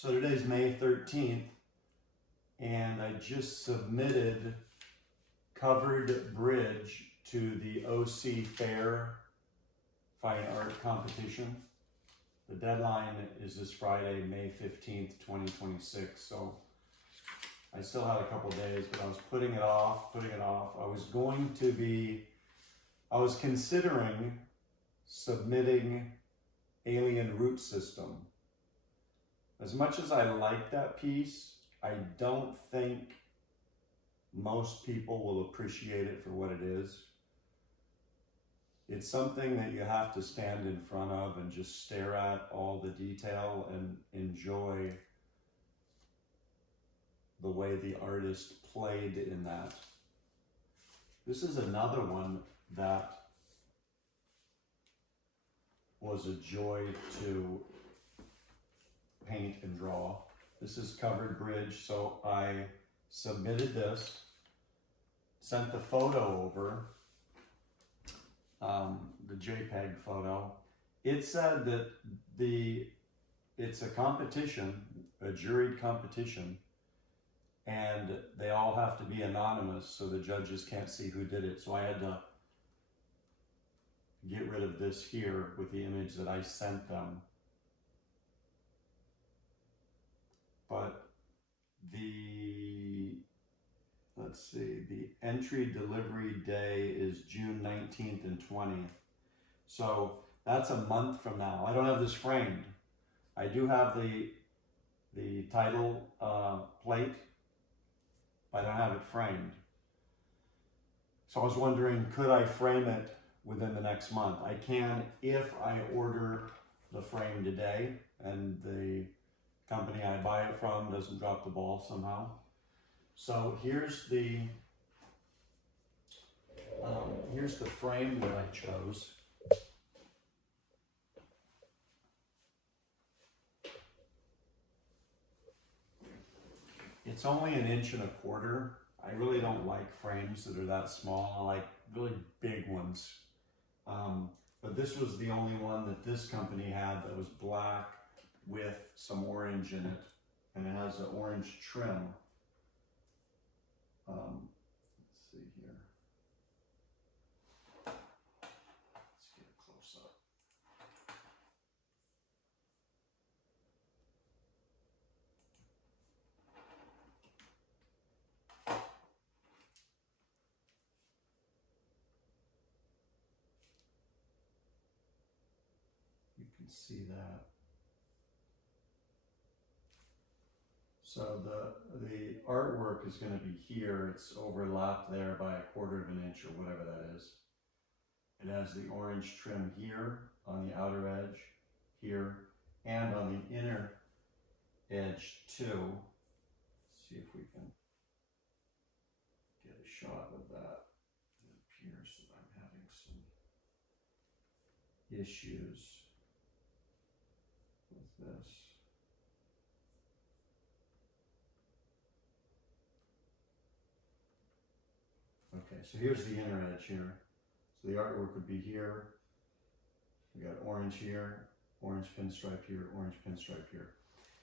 So today's May 13th, and I just submitted Covered Bridge to the OC Fair Fine Art Competition. The deadline is this Friday, May 15th, 2026. So I still had a couple days, but I was putting it off. I was considering submitting Alien Root System. As much as I like that piece, I don't think most people will appreciate it for what it is. It's something that you have to stand in front of and just stare at all the detail and enjoy the way the artist played in that. This is another one that was a joy to paint and draw. This is Covered Bridge, so I submitted this, sent the photo over, the JPEG photo. It said that it's a competition, a juried competition, and they all have to be anonymous so the judges can't see who did it. So I had to get rid of this here with the image that I sent them. But let's see, the entry delivery day is June 19th and 20th. So that's a month from now. I don't have this framed. I do have the title plate, but I don't have it framed. So I was wondering, could I frame it within the next month? I can if I order the frame today and the company I buy it from doesn't drop the ball somehow. So here's the frame that I chose. It's only 1.25 inches. I really don't like frames that are that small. I like really big ones. But this was the only one that this company had that was black with some orange in it, and it has an orange trim. Let's see here. Let's get a close up. You can see that. So the artwork is going to be here. It's overlapped there by 1/4 inch or whatever that is. It has the orange trim here on the outer edge, here, and on the inner edge too. Let's see if we can get a shot of that. It appears that I'm having some issues with this. Okay, so here's the inner edge here. So the artwork would be here. We got orange here, orange pinstripe here, orange pinstripe here.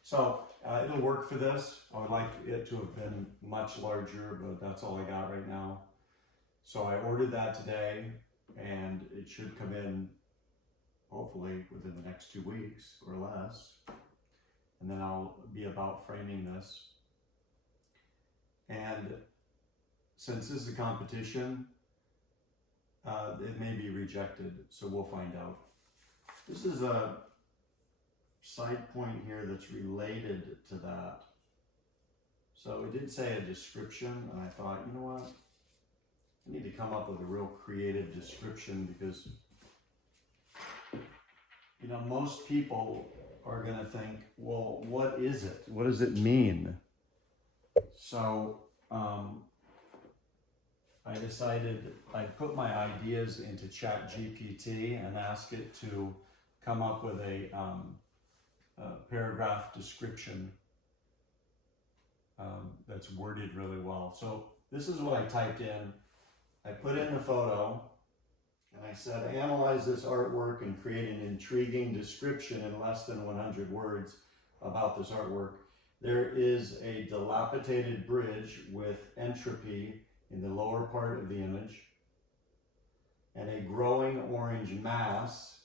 So it'll work for this. I would like it to have been much larger, but that's all I got right now. So I ordered that today, and it should come in hopefully within the next 2 weeks or less. And then I'll be about framing this. And since this is a competition, it may be rejected, so we'll find out. This is a side point here that's related to that. So it did say a description, and I thought, you know what? I need to come up with a real creative description because, you know, most people are going to think, well, what is it? What does it mean? So, I decided I'd put my ideas into ChatGPT and ask it to come up with a paragraph description that's worded really well. So this is what I typed in. I put in the photo and I said, analyze this artwork and create an intriguing description in less than 100 words about this artwork. There is a dilapidated bridge with entropy in the lower part of the image and a growing orange mass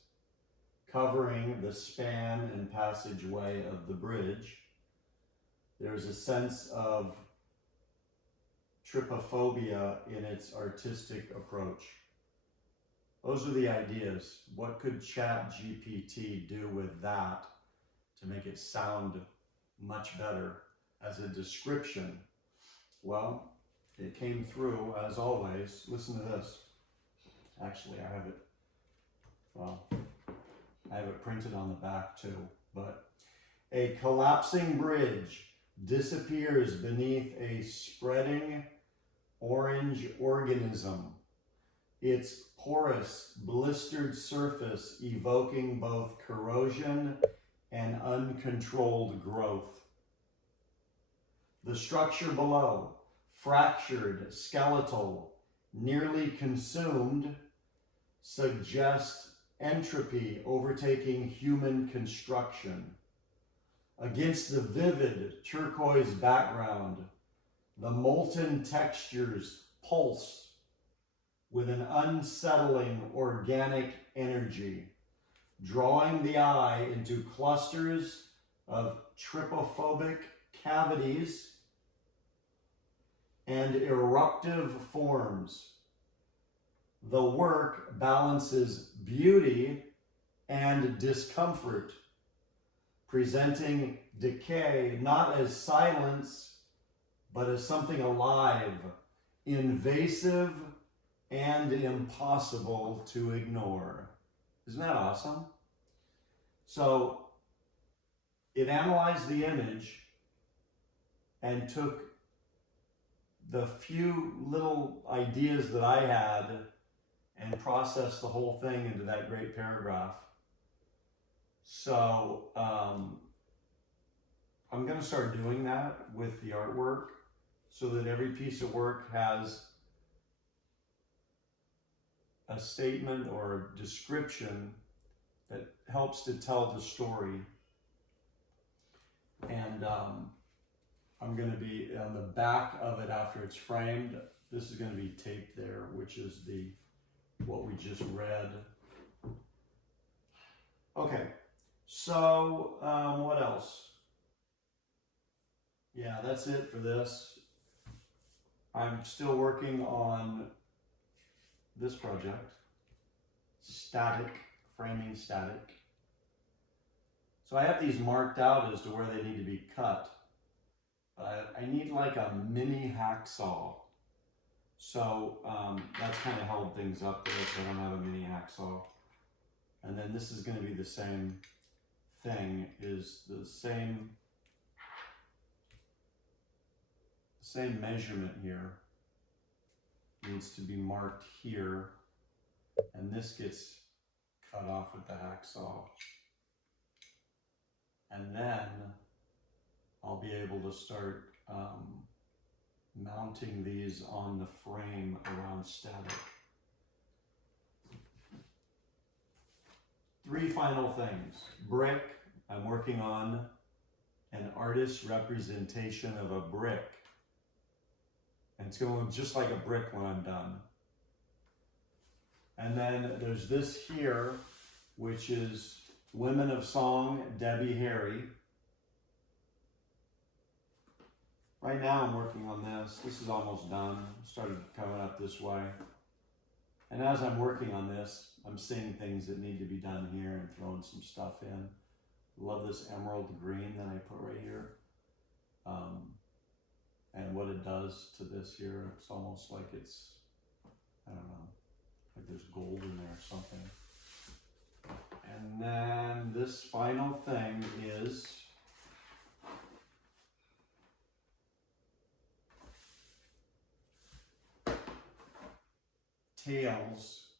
covering the span and passageway of the bridge. There's a sense of trypophobia in its artistic approach. Those are the ideas. What could ChatGPT do with that to make it sound much better as a description? Well, it came through as always. Listen to this. Actually, I have it, well, I have it printed on the back too, but a collapsing bridge disappears beneath a spreading orange organism, its porous, blistered surface evoking both corrosion and uncontrolled growth. The structure below, fractured, skeletal, nearly consumed, suggests entropy overtaking human construction. Against the vivid turquoise background, the molten textures pulse with an unsettling organic energy, drawing the eye into clusters of trypophobic cavities and eruptive forms. The work balances beauty and discomfort, presenting decay not as silence, but as something alive, invasive, and impossible to ignore. Isn't that awesome? So it analyzed the image and took the few little ideas that I had and processed the whole thing into that great paragraph. So I'm going to start doing that with the artwork so that every piece of work has a statement or a description that helps to tell the story. And I'm going to be on the back of it after it's framed. This is going to be taped there, which is what we just read. Okay, so what else? Yeah, that's it for this. I'm still working on this project, static, framing static. So I have these marked out as to where they need to be cut. I need like a mini hacksaw. So that's kind of held things up there, so I don't have a mini hacksaw. And then this is going to be the same thing, is the same measurement here needs to be marked here, and this gets cut off with the hacksaw. And then I'll be able to start mounting these on the frame around static. 3 final things. Brick, I'm working on an artist's representation of a brick. And it's going to look just like a brick when I'm done. And then there's this here, which is Women of Song, Debbie Harry. Right now I'm working on this. This is almost done. Started coming up this way. And as I'm working on this, I'm seeing things that need to be done here and throwing some stuff in. Love this emerald green that I put right here. And what it does to this here, it's almost like it's, I don't know, like there's gold in there or something. And then this final thing is tales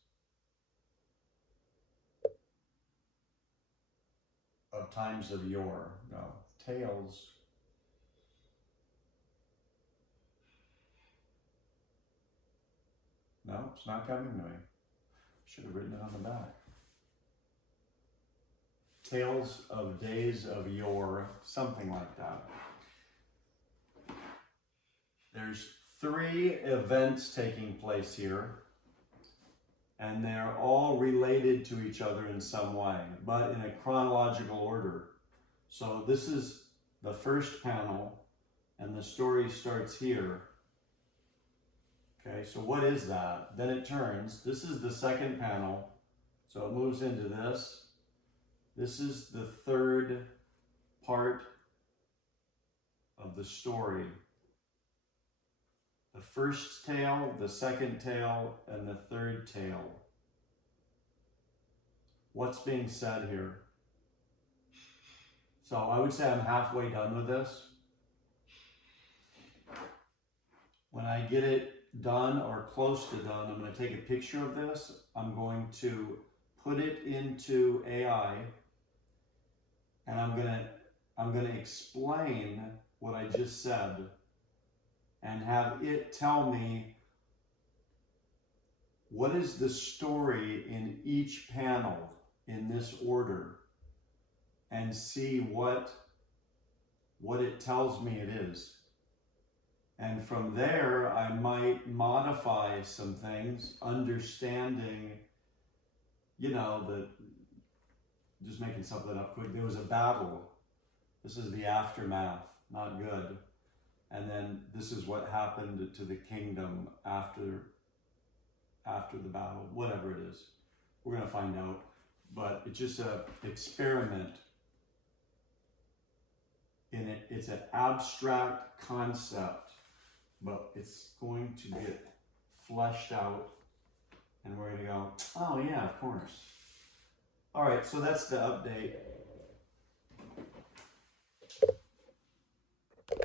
of times of yore. No, tales. No, it's not coming to me. Should have written it on the back. Tales of Days of Yore, something like that. There's 3 events taking place here, and they're all related to each other in some way, but in a chronological order. So this is the first panel, and the story starts here. Okay, so what is that? Then it turns. This is the second panel, so it moves into this. This is the third part of the story. The first tale, the second tale, and the third tale. What's being said here? So I would say I'm halfway done with this. When I get it done or close to done, I'm going to take a picture of this. I'm going to put it into AI, and I'm going to explain what I just said and have it tell me what is the story in each panel in this order, and see what it tells me it is. And from there, I might modify some things, understanding, that, just making something up quick, there was a battle. This is the aftermath, not good. And then this is what happened to the kingdom after the battle, whatever it is. We're going to find out. But it's just an experiment in it. It's an abstract concept, but it's going to get fleshed out, and we're going to go, oh yeah, of course. All right, so that's the update.